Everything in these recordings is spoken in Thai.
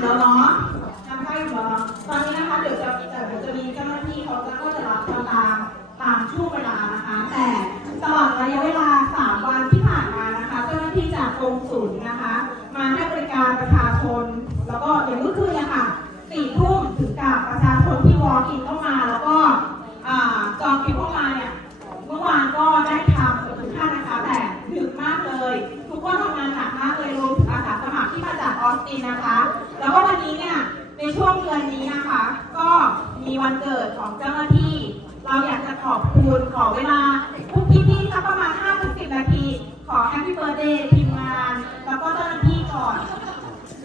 อยู่แล้วเนาะจำได้อยู่แล้วเนาะตอนนี้นะคะเดี๋ยวจะเดี๋ยวจะมีเจ้าหน้าที่เขาจะก็จะรับตามตามช่วงเวลานะคะ แต่ตลอดระยะเวลา 3 วันที่ผ่านมานะคะ เจ้าหน้าที่จากกรมศูนย์นะคะ มาให้บริการประชาชน แล้วก็อย่างเมื่อคืนนะคะสี่ทุ่มถึงกับประชาชนที่วอล์กอินเข้ามาแล้วก็อจองคิวเข้ามาเนี่ยเมื่อวานก็ได้ทำกับทุกท่านนะคะ แต่ดึกมากเลย ทุกคนทำงานหนักมากเลยรวมถึงอาสาสมัครที่มาจากออสตินนะคะ แล้วก็วันนี้เนี่ยในช่วงเดือนนี้นะคะ ก็มีวันเกิดของเจ้าหน้าที่ เราอยากจะขอบคุณขอเวลาทุกพี่ๆสักประมาณ5-10 นาที ขอแฮปปี้เบิร์ a เดย์ทีมงาน แล้วก็เจ้าหน้าที่ก่อน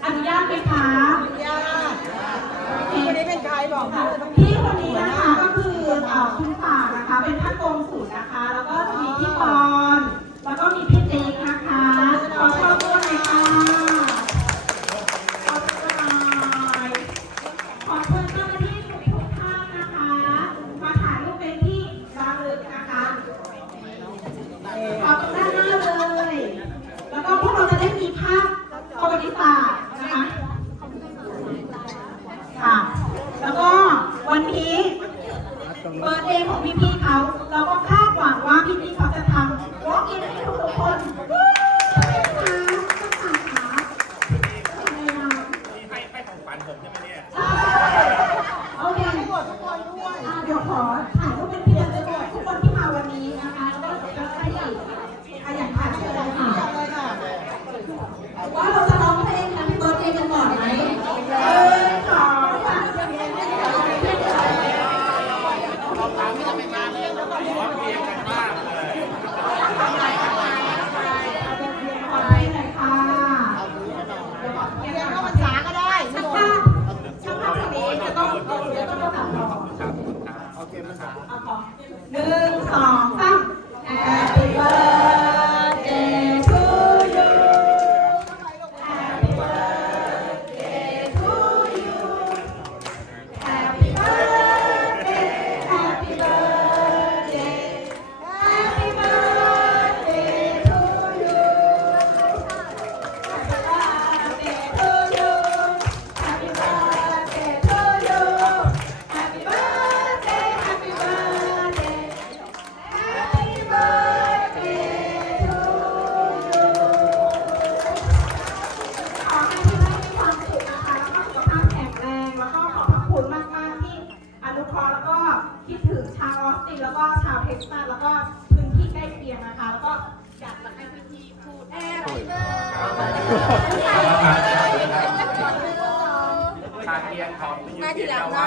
อนุญาตไหมคะญาติพี่คนนี้เป็นใครบอกพี่เลยต้องมีพี่คนนี้นะคะก็คือเอ่อคุณป่านะคะ เป็นท่านกงสุลนะคะ แล้วก็จะมีพี่ปอ เบอร์เดย์ของพี่ๆเขาเราก็คาดหวังว่าพี่ๆเขา นแล้วก็ชาวเท็กซัสแล้วก็พื้นที่ใกล้เคียงนะคะ แล้วก็อยากจะให้พี่ๆพูดแอร์ชาเทียนของมาทีหลังนะ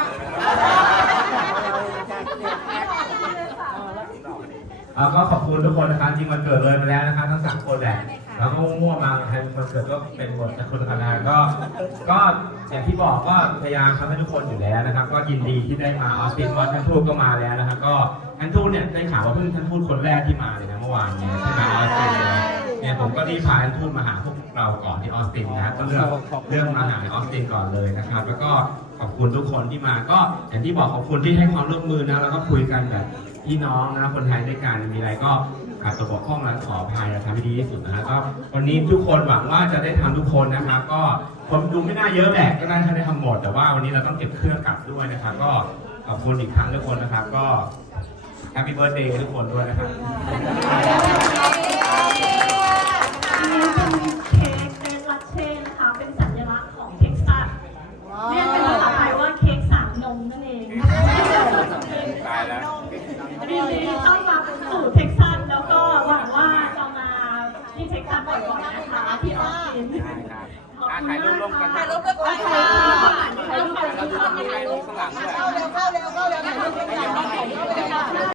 อ่าก็ขอบคุณทุกคนนะครับที่มันเกิดเลยมาแล้วนะครับทั้งสามคนแหละ แล้วก็มั่วมาใครมันเกิดก็เป็นหมดแต่คนละคณะก็ ก็อย่างที่บอกก็พยายามทำให้ทุกคนอยู่แล้วนะครับ ก็ยินดีที่ได้มาออสตินวันท่านทูตก็มาแล้วนะครับ ก็ท่านทูตเนี่ยได้ข่าวว่าเพิ่งท่านทูตคนแรกที่มาเลยนะเมื่อวานเนี่ยที่มาออสตินเนี่ยผมก็รีบพาท่านทูตมาหาพวกเราก่อนที่ออสตินนะก็เลือกเรื่องมาหาในออสตินก่อนเลยนะครับ แล้วก็ขอบคุณทุกคนที่มา ก็อย่างที่บอกขอบคุณที่ให้ความร่วมมือนะแล้วก็คุยกันแบบพี่น้องนะคนไทยด้วยกันมีอะไรก็ ขาดตกบกพร่องนั้นขออภัยนะทำให้ดีที่สุดนะฮะก็วันนี้ทุกคนหวังว่าจะได้ทำทุกคนนะครับก็คนดูไม่น่าเยอะแหละก็น่าจะได้ทำหมด แต่ว่าวันนี้เราต้องเก็บเครื่องกลับด้วยนะครับ ก็ขอบคุณอีกครั้งทุกคนนะครับ ก็แฮปปี้เบิร์ดเดย์ทุกคนด้วยนะครับ พี่ป้าได้ครับอะถ่ายรูปร่วมกันถ่ายรูปกันไปค่ะเราดูตรงนี้ให้รูปข้างหกังด้ายเข้าเร็วเข้าเร็วเข้าเร็วถ่ายรูปกัน